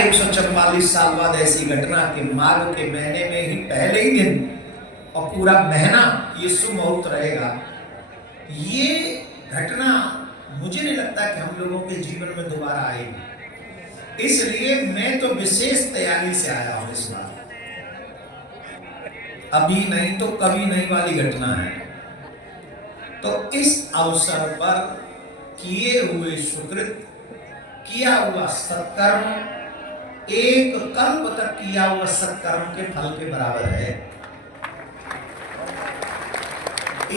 144 साल बाद ऐसी घटना कि माघ के महीने में ही पहले ही दिन और पूरा महीना यीशु मुहूर्त रहेगा। ये घटना मुझे नहीं लगता कि हम लोगों के जीवन में दोबारा आएगी, इसलिए मैं तो विशेष तैयारी से आया हूं इस बार। अभी नहीं तो कभी नहीं वाली घटना है। तो इस अवसर पर किए हुए सुकृत, किया हुआ सत्कर्म एक कल्प तक किया हुआ सत्कर्म के फल के बराबर है।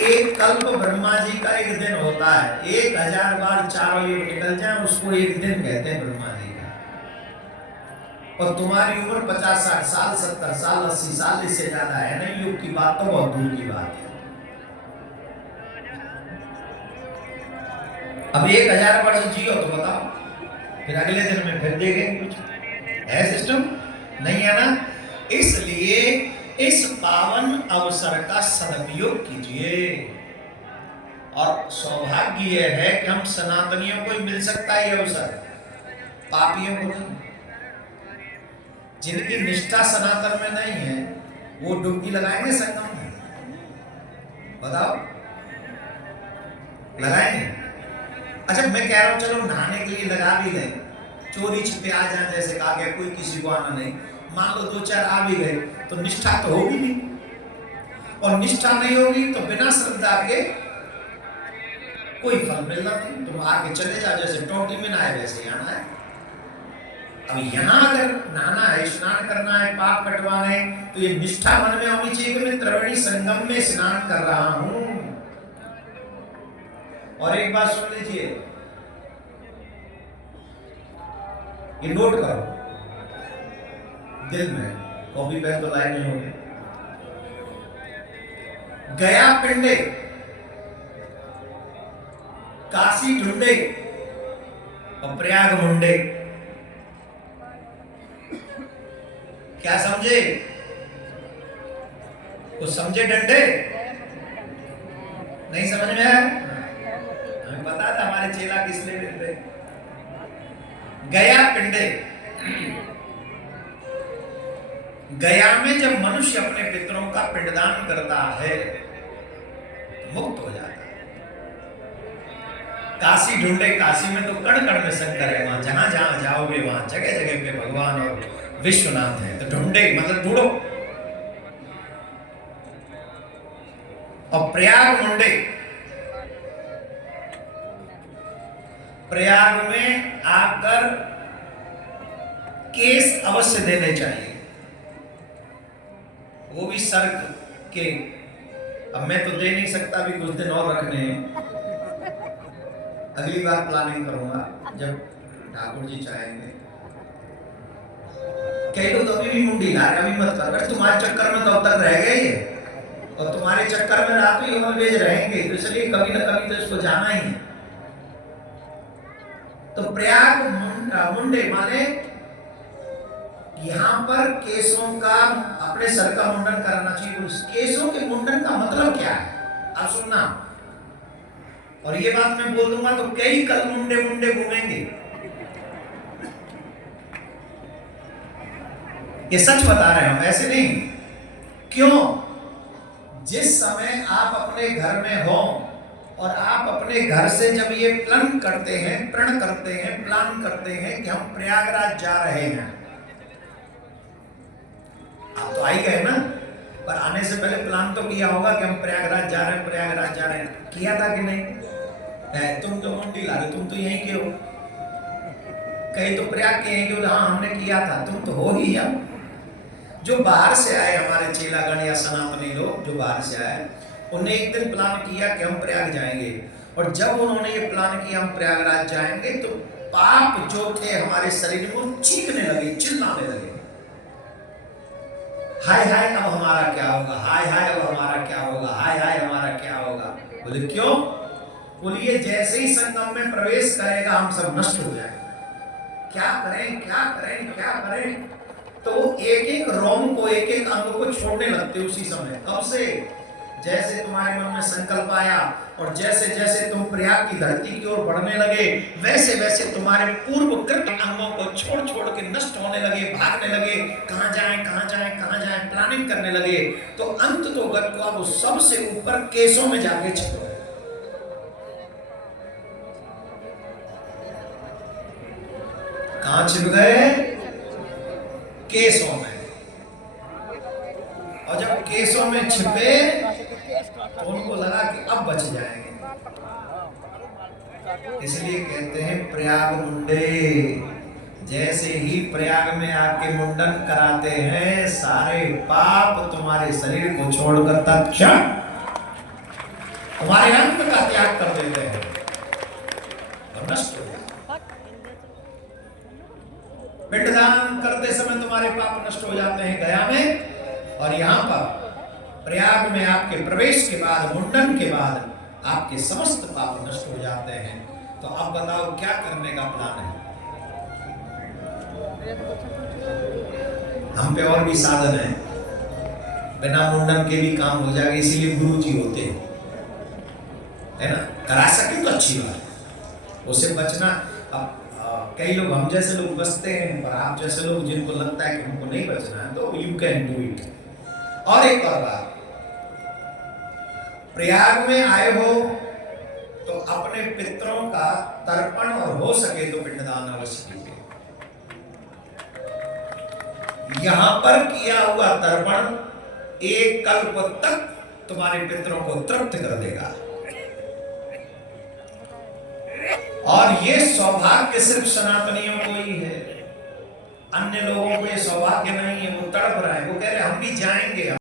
एक कल्प ब्रह्मा जी का एक दिन होता है, 1000 बार चारों युग निकल जाए उसको एक दिन कहते हैं ब्रह्मा जी का। और तुम्हारी उम्र 50-60 साल, 70 साल, 80 साल, इससे ज्यादा है नहीं। युग की बात तो बहुत दूर की बात है। अब 1000 वर्ष जियो तो बताओ, फिर अगले दिन में फिर देखेंगे कुछ है सिस्टम नहीं है ना। इसलिए इस पावन अवसर का सदुपयोग कीजिए। और सौभाग्य यह है कि हम सनातनियों को ही मिल सकता है ये अवसर, पापियों को नहीं। जिनकी निष्ठा सनातन में नहीं है वो डुबकी लगाएंगे संगम में, बताओ लगाएंगे? अच्छा मैं कह रहा हूं चलो नहाने के लिए लगा भी लें, चोरी छिपे आ जाए जैसे कहा गया, कोई किसी को आना नहीं। मान लो 2-4 आ भी गए तो निष्ठा तो होगी नहीं, और निष्ठा नहीं होगी तो बिना श्रद्धा के कोई फल मिलना नहीं। तुम आगे चले जाओ, जैसे टोटी में नहाए वैसे यहाँ नहाए। अब यहाँ अगर नहाना है, स्नान करना है, पाप कटवाने, तो ये निष्ठा मन में होनी चाहिए कि मैं त्रिवेणी संगम में स्नान कर रहा हूं। और एक बात सुन लीजिए, ये नोट करो दिल में, कॉपी पेन तो लाइन में हो गए। गया पिंडे, काशी ढूंढे और प्रयाग मुंडे। क्या समझे? कुछ समझे डंडे? नहीं समझ में आया? हमें पता था हमारे चेला किस लिए मिलते। गया पिंडे, गया में जब मनुष्य अपने पितरों का पिंडदान करता है मुक्त हो जाता है। काशी ढूंढे, काशी में तो कण कण में शंकर है, वहां जहां जहां जाओगे वहां जगह जगह पे भगवान और विश्वनाथ है। तो ढूंढे मतलब ढूंढो। और प्रयाग मुंडे, प्रयाग में आकर केस अवश्य देने चाहिए, वो भी सर्क के। अब मैं तो दे नहीं सकता, भी कुछ दिन और रखने हैं, अगली बार प्लानिंग करूंगा जब ठाकुर जी चाहेंगे। कई लोग तो अभी भी मुंडी ला रहे, अभी मत कर, तुम्हारे चक्कर में तो अब तक रह गए ये, और तुम्हारे चक्कर में रात ही हम भेज रहेंगे, तो इसलिए कभी ना कभी तो इसको जाना ही है। तो प्रयाग मुंडे माने यहाँ पर केसों का, अपने सर का मुंडन कराना चाहिए। केसों के मुंडन का मतलब क्या है आप सुनना, और ये बात मैं बोल दूंगा तो कई कल मुंडे मुंडे घूमेंगे। ये सच बता रहे हो, ऐसे नहीं। क्यों? जिस समय आप अपने घर में हो और आप अपने घर से जब ये प्लान करते हैं, प्रण करते हैं, प्लान करते हैं कि हम प्रयागराज जा रहे हैं, आप तो आ ही गए ना, पर आने से पहले प्लान तो किया होगा कि हम प्रयागराज जा रहे हैं, प्रयागराज जा रहे हैं। किया था कि नहीं? तुम तो मुंडी ला रहे, तुम तो यहीं के हो, कहीं तो प्रयाग के यहीं के हो। हाँ हमने किया था, तुम तो हो ही। अब जो बाहर से आए हमारे चेलागण या सनातनी लोग जो बाहर से आए, उन्हें एक दिन प्लान किया कि हम प्रयाग जाएंगे, और जब उन्होंने ये प्लान किया हम प्रयागराज जाएंगे, तो पाप जो थे हमारे शरीर में चीखने लगे, चिल्लाने लगे, हाय हाय अब हमारा क्या होगा, हाय हाय अब हमारा क्या होगा, हाय हाय हमारा क्या होगा। बोले क्यों? बोलिए जैसे ही संगम में प्रवेश करेगा हम सब नष्ट हो जाएंगे। क्या करें क्या करें क्या करें? तो एक एक रोम को, एक एक अंग को छोड़ने लगते उसी समय। कब से? जैसे तुम्हारे मन में संकल्प आया और जैसे जैसे तुम प्रयाग की धरती की ओर बढ़ने लगे, वैसे वैसे तुम्हारे पूर्वकृत अंगों को छोड़ छोड़ के नष्ट होने लगे, भागने लगे, कहां जाएं कहां जाएं कहां जाएं प्लानिंग करने लगे। तो अंत तो गत्वा वो सबसे ऊपर केसों में जाके छिप गए। कहां छिप गए? केसों में। और जब केसों में छिपे तो उनको लगा कि अब बच जाएंगे, इसलिए कहते हैं प्रयाग मुंडे। जैसे ही प्रयाग में आके मुंडन कराते हैं, सारे पाप तुम्हारे शरीर को छोड़कर तत्क्षण तुम्हारे अंत का त्याग कर देते हैं और नष्ट हो जाते। पिंडदान करते समय तुम्हारे पाप नष्ट हो जाते हैं गया में, और यहां पर प्रयाग में आपके प्रवेश के बाद, मुंडन के बाद आपके समस्त पाप नष्ट हो जाते हैं। तो अब बताओ क्या करने का प्लान है? हम पे और भी साधन है, बिना मुंडन के भी काम हो जाएगा, इसीलिए गुरु जी होते हैं, है ना। करा सके तो अच्छी बात है, उससे बचना। अब कई लोग, हम जैसे लोग बचते हैं, पर आप जैसे लोग जिनको लगता है कि हमको नहीं बचना है, तो यू कैन डू इट। और एक और बात, प्रयाग में आए हो तो अपने पितरों का तर्पण और हो सके तो पिंडदान अवश्य कीजिए। यहां पर किया हुआ तर्पण एक कल्प तक तुम्हारे पितरों को तृप्त कर देगा। और ये सौभाग्य सिर्फ सनातनियों को ही है, अन्य लोगों को ये सौभाग्य नहीं है। वो तड़प रहे हैं, वो कह रहे हम भी जाएंगे।